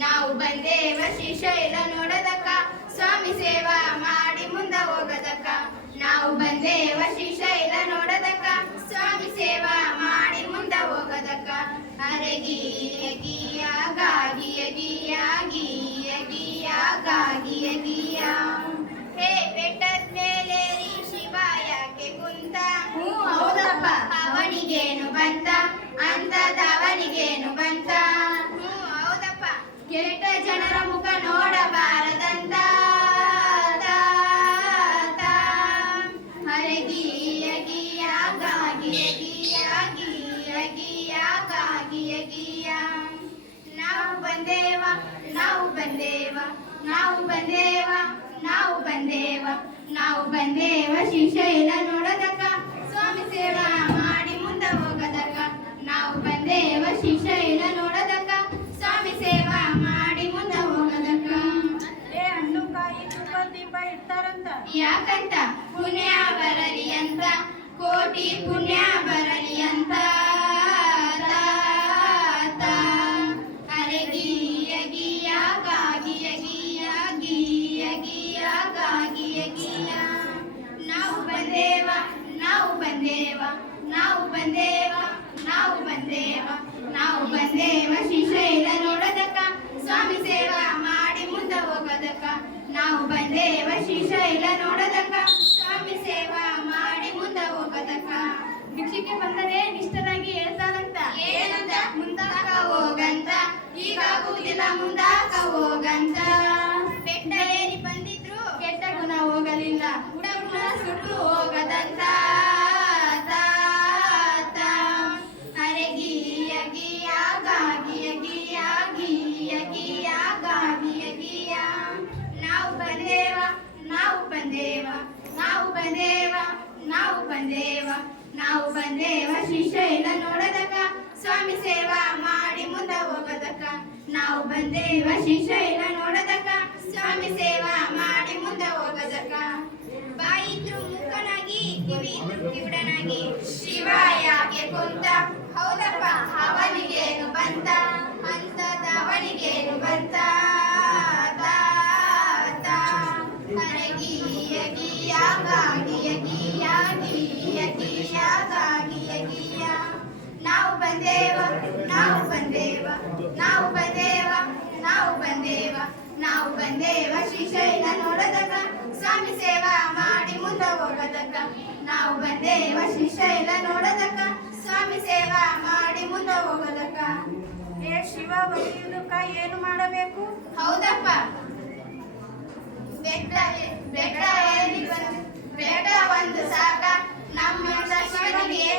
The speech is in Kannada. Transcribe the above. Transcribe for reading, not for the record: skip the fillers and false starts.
ನಾವು ಬಂದೇವ ಶ್ರೀಶೈಲ ನೋಡದಕ್ಕ ಸ್ವಾಮಿ ಸೇವಾ ಮಾಡಿ ಮುಂದ ಹೋಗದಕ್ಕ ನಾವು ಬಂದೇವ ಶ್ರೀಶೈಲ ನೋಡದಕ್ಕ ಸ್ವಾಮಿ ಸೇವಾ ಮಾಡಿ ಮುಂದ ಹೋಗದಕ್ಕ ಅರೆ ಗೀಯ ಗೀಯ ಗಾಗಿಯ ಗೀಯ ಗೀಯ ಗೀಯ ಗಾಗಿಯ ಗೀಯ ಹೇ ಬೆಟ್ಟದ ಮೇಲೆ ಶಿವ ಯಾಕೆ ಕುಂತ ಹೌದಪ್ಪ ಅವನಿಗೇನು ಬಂತ ಅಂತದವನಿಗೇನು ಬಂತ ಕೆಟ್ಟ ಜನರ ಮುಖ ನೋಡಬಾರದಂತ ಹರೆ ಗೀಯ ಗೀಯ ಗಾಗಿಯ ಗೀಯ ಗೀಯ ಗೀಯ ಗಾಗಿಯ ಗೀಯ ನಾವು ಬಂದೇವ ನಾವು ಬಂದೇವ ನಾವು ಬಂದೇವ ನಾವು ಬಂದೇವ ನಾವು ಬಂದೇವ ಶ್ರೀಶೈಲ ನೋಡದಕ್ಕ ಸ್ವಾಮಿ ಸೇವಾ ಮಾಡಿ ಮುಂದ ಹೋಗದಕ್ಕ ನಾವು ಬಂದೇವ ಶ್ರೀಶೈಲ ನೋಡದಕ್ಕ ಸ್ವಾಮಿ ಸೇವಾ ಮಾಡಿ ಮುಂದ ಹೋಗದಕ್ಕ ಹಣ್ಣು ಕಾಯಿ ತುಪ್ಪ ದೀಪ ಇಡ್ತಾರಂತ ಯಾಕಂತ ಪುಣ್ಯ ಬರಲಿ ಅಂತ ಕೋಟಿ ಪುಣ್ಯ ಬರಲಿ ಅಂತ ಅರೆ ಗೀಯ ಗೀಯ ಗಾಗಿಯ ಗೀಯ ಗೀಯ ಗೀಯ ಗಾಗಿಯ ಗೀಯ ನಾವು ಬಂದೇವ ನಾವು ಬಂದೇವ ನಾವು ಬಂದೇವ ನಾವು ಬಂದೇವ ನಾವು ಬಂದೇವ ಶ್ರೀಶೈಲ ನೋಡದಕ್ಕ ಸ್ವಾಮಿ ಸೇವಾ ಮಾಡಿ ಮುಂದ ಹೋಗದಕ್ಕ ನಾವು ಬಂದೇವ ಶ್ರೀಶೈಲ ನೋಡದಕ್ಕ ಸ್ವಾಮಿ ಸೇವಾ ಮಾಡಿ ಮುಂದ ಹೋಗದಕ್ಕ ಭಿಕ್ಷಿಕೆ ಬಂದರೆ ನಿಷ್ಠರಾಗಿ ಹೇಳ್ತಾರಂತ ಏನಂತ ಮುಂದಾಕ ಹೋಗಂತ ಈಗಾಗುವುದಿಲ್ಲ ಮುಂದಾಕ ಹೋಗಂತ ಬೆಟ್ಟ ಏರಿ ಬಂದಿದ್ರು ಕೆಟ್ಟ ಗುಣ ಹೋಗಲಿಲ್ಲ ಗುಣ ಗುಣ ಸುಟ್ಟು ಹೋಗದಂತ ಅರೆ ಗೀಯ ಗೀಯ ಗಾಗಿಯ ಗೀಯ ಗೀಯ ಗೀಯ ಗಾಗಿಯ ಗೀಯ ನಾವು ಬಂದೇವ ನಾವು ಬಂದೇವ ನಾವು ಬಂದೇವ ನಾವು ಬಂದೇವ ನಾವು ಬಂದೇವ ಶ್ರೀಶೈಲ ನೋಡದಕ್ಕ ಸ್ವಾಮಿ ಸೇವಾ ಮಾಡಿ ಮುಂದ ಹೋಗದಕ್ಕ ನಾವು ಬಂದೇವ ಶ್ರೀಶೈಲ ನೋಡದಕ್ಕ ಸ್ವಾಮಿ ಸೇವಾ ಮಾಡಿ ಮುಂದ ಹೋಗದಕ್ಕ ಬಾಯಿದ್ರು ಮುಖನಾಗಿ ಕಿವಿ ಕಿವಿಡನಾಗಿ ಶಿವ ಯಾಕೆ ಕುಂತ ಹೌದಪ್ಪ ಅವನಿಗೇನು ಬಂತ ಅಂತದವನಿಗೇನು ಬಂತ ಅರೆ ಗೀಯ ಗೀಯ ಗಾಗಿಯ ಗೀಯ ಗೀಯ ಗೀಯ ಗಾಗಿಯ ಗೀಯ ನಾವು ಬಂದೇವ ನಾವು ಬಂದೇವ ನಾವು ಬಂದೇವ ನಾವು ಬಂದೇವ ನಾವು ಬಂದೇವ ಶ್ರೀಶೈಲ ನೋಡದಕ್ಕ ಸ್ವಾಮಿ ಸೇವಾ ಮಾಡಿ ಮುಂದ ಹೋಗದಕ್ಕ ನಾವು ಬಂದೇವ ಶ್ರೀಶೈಲ ನೋಡದಕ್ಕ ಸ್ವಾಮಿ ಸೇವಾ ಮಾಡಿ ಮುಂದ ಹೋಗದಕ್ಕ ಏ ಶಿವ ಒಲಿಯುವುದಕ್ಕ ಏನು ಮಾಡಬೇಕು ಹೌದಪ್ಪ ಬೆಟ್ಟ ಬೆಟ್ಟ ಏರಿ ಬೆಟ್ಟ ಒಂದು ಸಾಕ ನಮ್ಮ ಶಿವನಿಗೆ